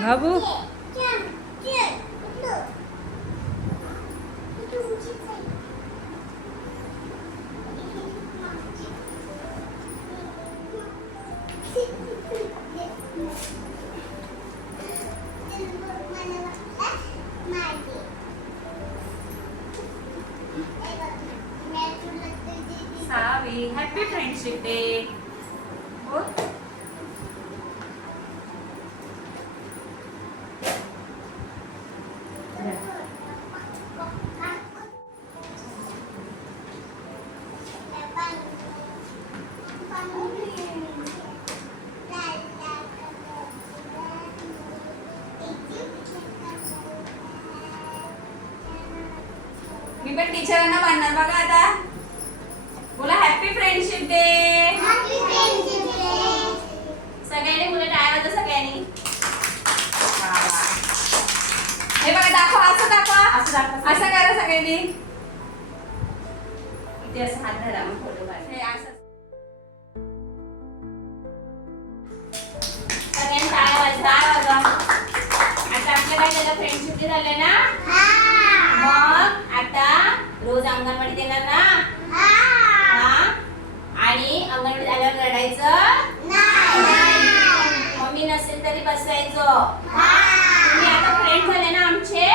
बाबू सावी happy friendship day. हो मी पण टीचरांना म्हणणार बघा आता. बोला हॅपी फ्रेंडशिप डे. सगळ्यांनी मुलं टाळ्या वाजवा सगळ्यांनी. हे बघा दाखवा, असं दाखवा, असं करा सगळ्यांनी. इथे असं हात धरा मग फोटो काढ. हे असं सगळ्यांनी टाळ्या वाजवा. आता आपलं काय झालं, फ्रेंडशिप डे झालं ना. मग आता रोज अंगणवाडीत येणार ना. आणि अंगणवाडीत आल्यावर रडायचं नाही. मम्मी नसेल तरी बसायचं. तुम्ही आता फ्रेंड झाले ना आमचे.